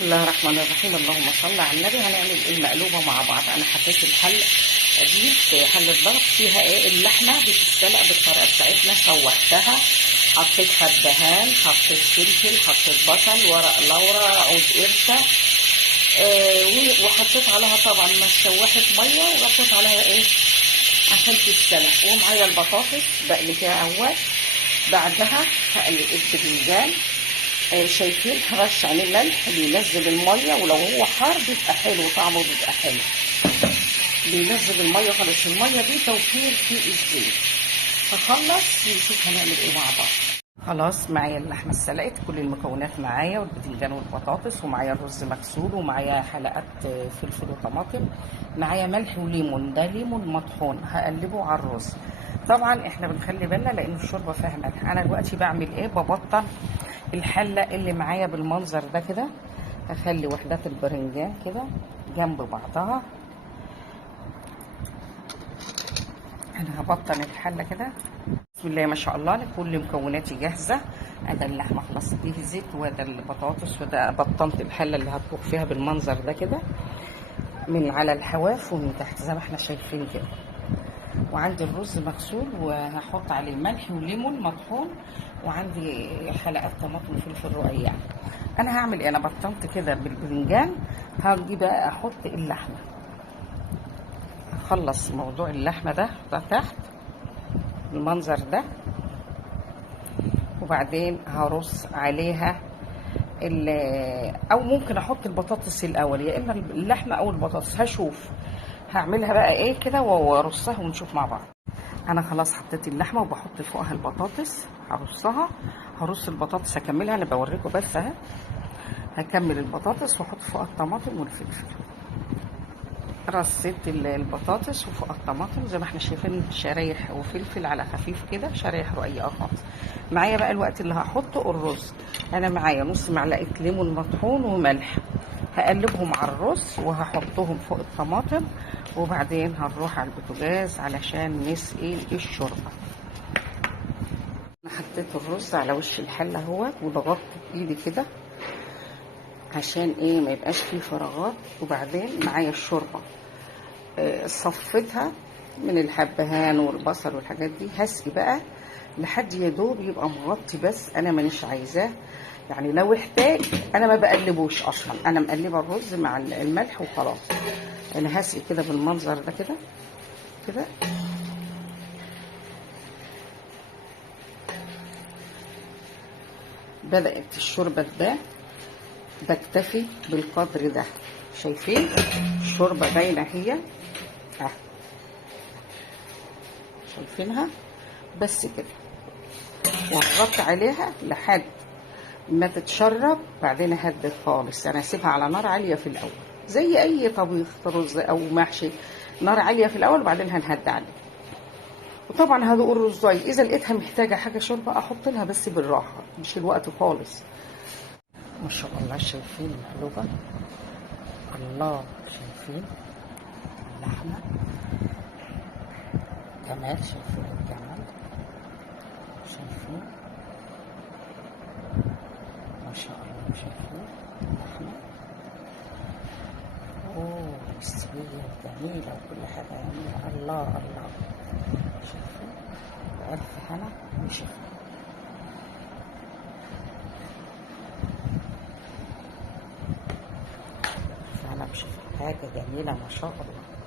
بسم الله الرحمن الرحيم. اللهم صل على النبي. هنعمل المقلوبه مع بعض. انا حطيت الحله دي في حله ضغط فيها اللحمه بتتسلق بالطريقه بتاعتنا. شوحتها، حطيت حبهان، حطيت فلفل، حطيت بصل، ورق لورا، عود قرفه، وحطيت عليها طبعا ما شوحت ميه وحطيت عليها عشان تتسلق. ومعايا البطاطس بقلي فيها اول. بعدها هقلي الباذنجان. شايفين رش عليه ملح بينزل الميه، ولو هو حار بيبقى حلو، طعمه بيبقى حلو. بينزل الميه خالص. الميه دي توفير في الزيت. هخلص ونشوف هنعمل ايه مع بعض. خلاص معايا اللحمه اتسلقت، كل المكونات معايا، والباذنجان والبطاطس، ومعايا الرز مغسول، ومعايا حلقات فلفل وطماطم، معايا ملح وليمون. ده ليمون مطحون هقلبه على الرز. طبعا احنا بنخلي بالنا لان الشوربه فيها ملح. انا دلوقتي بعمل ببطن الحله اللي معايا بالمنظر ده كده. هخلي وحدات البرنجان كده جنب بعضها. انا هبطن الحله كده. بسم الله ما شاء الله. كل مكوناتي جاهزه. ادا اللحمه خلاص جهزت، وده البطاطس، وده بطنت الحله اللي هطبخ فيها بالمنظر ده كده، من على الحواف ومن تحت زي ما احنا شايفين كده. وعندي الرز مغسول وهحط عليه ملح وليمون مطحون، وعندي حلقات طماطم وفلفل رقيع. انا هعمل انا بطنت كده بالباذنجان. هاجي بقى احط اللحمه. اخلص موضوع اللحمه ده تحت بالمنظر ده، وبعدين هرص عليها او ممكن احط البطاطس الاول، يا اما اللحمه او البطاطس، هشوف هعملها بقى كده وارصها ونشوف مع بعض. انا خلاص حطيت اللحمه وبحط فوقها البطاطس. هرص البطاطس هكملها. انا بوريكم بس اهي. هكمل البطاطس واحط فوقها الطماطم والفلفل. رصيت البطاطس وفوقها الطماطم زي ما احنا شايفين، شرايح وفلفل على خفيف كده، شرايح رقيقه خالص. معايا بقى الوقت اللي هحطه الرز. انا معايا نص معلقه ليمون مطحون وملح. هقلبهم على الرز وهحطهم فوق الطماطم، وبعدين هنروح على البوتاجاز علشان نسقي الشوربه. انا حطيت الرز على وش الحله اهوت، وضغطت بايدي كده عشان ما يبقاش فيه فراغات. وبعدين معايا الشوربه صفيتها من الحبهان والبصل والحاجات دي. هسقي بقى لحد يا دوب يبقى مغطي، بس انا مانيش عايزاه يعني. لو احتاج انا ما بقلبوش اصلا، انا مقلبه الرز مع الملح وخلاص. انا هسقي كده بالمنظر ده كده كده. بدأت الشوربه تبان. بكتفي بالقدر ده. شايفين الشوربه باينه هي اهي، شايفينها بس كده. واضغط عليها لحد ما تتشرب، بعدين اهدد خالص. انا اسيبها على نار عاليه في الاول زي اي طبيخ رز او محشي. نار عاليه في الاول وبعدين هنهدي عليه. وطبعا هدوق الرزاي. اذا لقيتها محتاجه حاجه شوربه احط لها، بس بالراحه مش الوقت خالص. ما شاء الله. شايفين المقلوبه؟ الله. شايفين اللحمه جمال؟ شايفين الجمال؟ شايفين ما شاء الله؟ شايفين اللحمه؟ اوه مستويه وجميله وكل حاجه جميله. الله الله. شايفين؟ بألف هنا وشفا. فعلا بشوف حاجه جميله ما شاء الله.